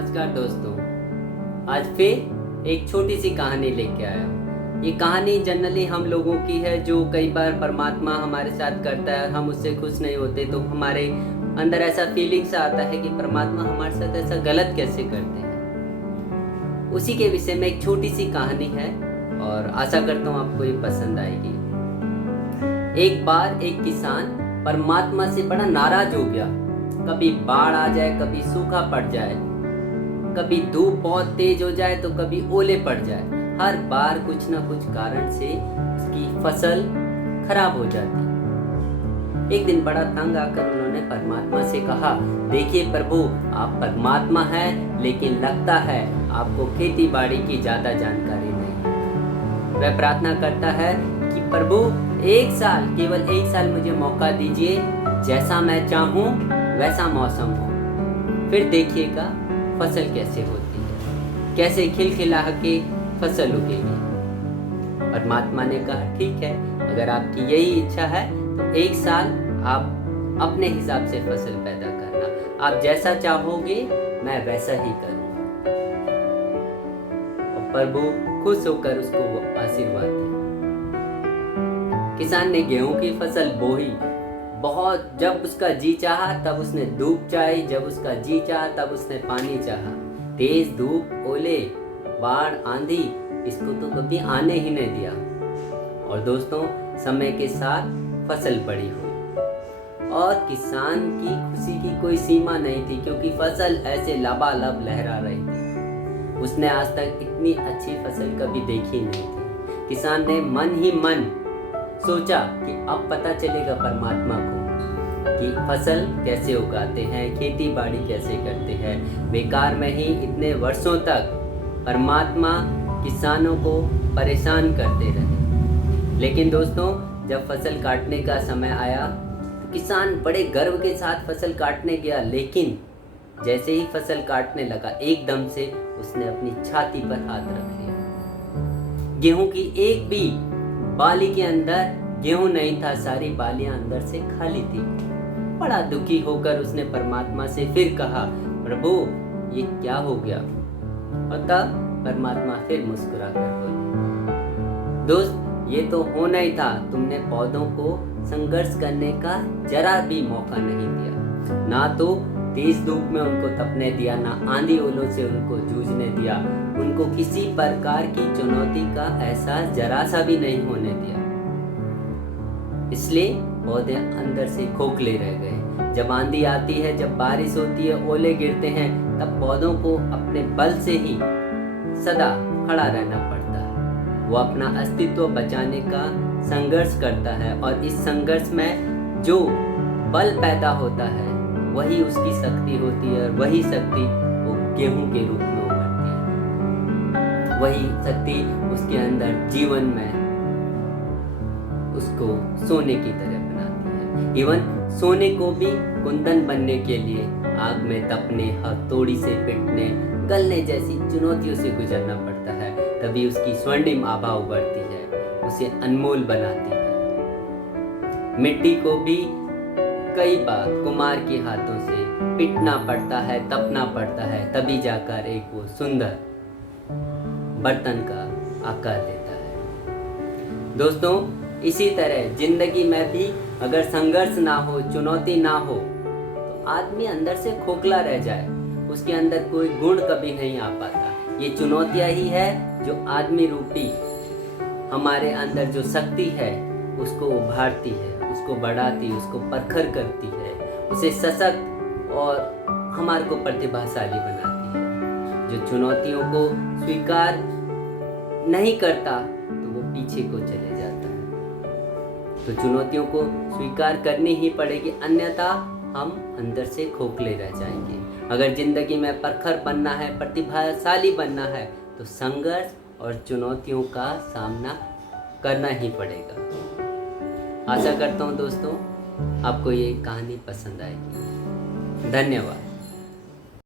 नमस्कार दोस्तों, आज फिर एक छोटी सी कहानी लेके आया। ये कहानी जनरली हम लोगों की है, जो कई बार परमात्मा हमारे साथ करता है और हम उससे खुश नहीं होते, तो हमारे अंदर ऐसा फीलिंग्स आता है कि परमात्मा हमारे साथ ऐसा गलत कैसे करते हैं। उसी के विषय में एक छोटी सी कहानी है और आशा करता हूँ आपको ये पसंद आएगी। एक बार एक किसान परमात्मा से बड़ा नाराज हो गया। कभी बाढ़ आ जाए, कभी सूखा पड़ जाए, कभी धूप बहुत तेज हो जाए तो कभी ओले पड़ जाए। हर बार कुछ ना कुछ कारण से उसकी फसल खराब हो जाती। एक दिन बड़ा तंग आकर उन्होंने परमात्मा से कहा, देखिए प्रभु, आप परमात्मा हैं, लेकिन लगता है आपको खेती बाड़ी की ज्यादा जानकारी नहीं। वह प्रार्थना करता है कि प्रभु, एक साल, केवल एक साल मुझे मौका दीजिए, जैसा मैं चाहूँ वैसा मौसम हो, फिर देखिएगा फसल कैसे होती है, कैसे खिलखिला के फसल उगेगी। परमात्मा ने कहा, ठीक है, अगर आपकी यही इच्छा है तो एक साल आप अपने हिसाब से फसल पैदा करना, आप जैसा चाहोगे मैं वैसा ही करूँगा। और प्रभु खुश होकर उसको आशीर्वाद दिया। किसान ने गेहूं की फसल बोई। बहुत जब उसका जी चाहा तब उसने धूप चाही, जब उसका जी चाहा तब उसने पानी चाहा। तेज धूप, ओले, बाढ़, आंधी, इसको तो कभी आने ही नहीं दिया। और दोस्तों, समय के साथ फसल बड़ी हुई और किसान की खुशी की कोई सीमा नहीं थी, क्योंकि फसल ऐसे लबालब लहरा रही थी। उसने आज तक इतनी अच्छी फसल कभी देखी नहीं थी। किसान ने मन ही मन सोचा कि अब पता चलेगा परमात्मा को कि फसल कैसे उगाते हैं, खेती बाड़ी कैसे करते हैं। बेकार में ही इतने वर्षों तक परमात्मा किसानों को परेशान करते रहे। लेकिन दोस्तों, जब फसल काटने का समय आया तो किसान बड़े गर्व के साथ फसल काटने गया, लेकिन जैसे ही फसल काटने लगा, एकदम से उसने अपनी छाती पर हाथ रख लिया। गेहूं की एक भी बाली के अंदर गेहूं नहीं था, सारी बालियां अंदर से खाली थी। बड़ा दुखी होकर उसने परमात्मा से फिर कहा, प्रभु, ये क्या हो गया? और तब परमात्मा फिर मुस्कुरा कर बोले, दोस्त, ये तो होना ही था। तुमने पौधों को संघर्ष करने का जरा भी मौका नहीं दिया। ना तो तेज धूप में उनको तपने दिया, ना आंधी ओलों से उनको जूझने दिया। उनको किसी प्रकार की चुनौती का एहसास जरा सा भी नहीं होने दिया। इसलिए पौधे अंदर से खोखले रह गए। जब आंधी आती है, जब बारिश होती है, ओले गिरते हैं, तब पौधों को अपने बल से ही सदा खड़ा रहना पड़ता है। वो अपना अस्तित्व बचाने का संघर्ष करता है और इस संघर्ष में जो बल पैदा होता है वही उसकी शक्ति होती है, और वही शक्ति वो गेहूं के रूप में उभरती है। वही शक्ति उसके अंदर जीवन में उसको सोने की तरह बनाती है। इवन सोने को भी कुंदन बनने के लिए आग में तपने, हथौड़ी से पीटने, गलने जैसी चुनौतियों से गुजरना पड़ता है, तभी उसकी स्वर्णिम आभा उभरती है, उसे अनमोल बनाती है। मिट्टी को भी कई बार कुम्हार के हाथों से पीटना पड़ता है, तपना पड़ता है, तभी जाकर एक वो सुंदर बर्तन का आकार देता है। दोस्तों, इसी तरह जिंदगी में भी अगर संघर्ष ना हो, चुनौती ना हो, तो आदमी अंदर से खोखला रह जाए, उसके अंदर कोई गुण कभी नहीं आ पाता। ये चुनौतियां ही है जो आदमी रूपी हमारे अंदर जो शक्ति है उसको उभारती है, उसको बढ़ाती, उसको प्रखर करती है, उसे सशक्त और हमारे को प्रतिभाशाली बनाती है। जो चुनौतियों को स्वीकार नहीं करता तो वो पीछे को चले जाता है। तो चुनौतियों को स्वीकार करनी ही पड़ेगी, अन्यथा हम अंदर से खोखले रह जाएंगे। अगर जिंदगी में प्रखर बनना है, प्रतिभाशाली बनना है, तो संघर्ष और चुनौतियों का सामना करना ही पड़ेगा। आशा करता हूँ दोस्तों आपको ये कहानी पसंद आएगी। धन्यवाद।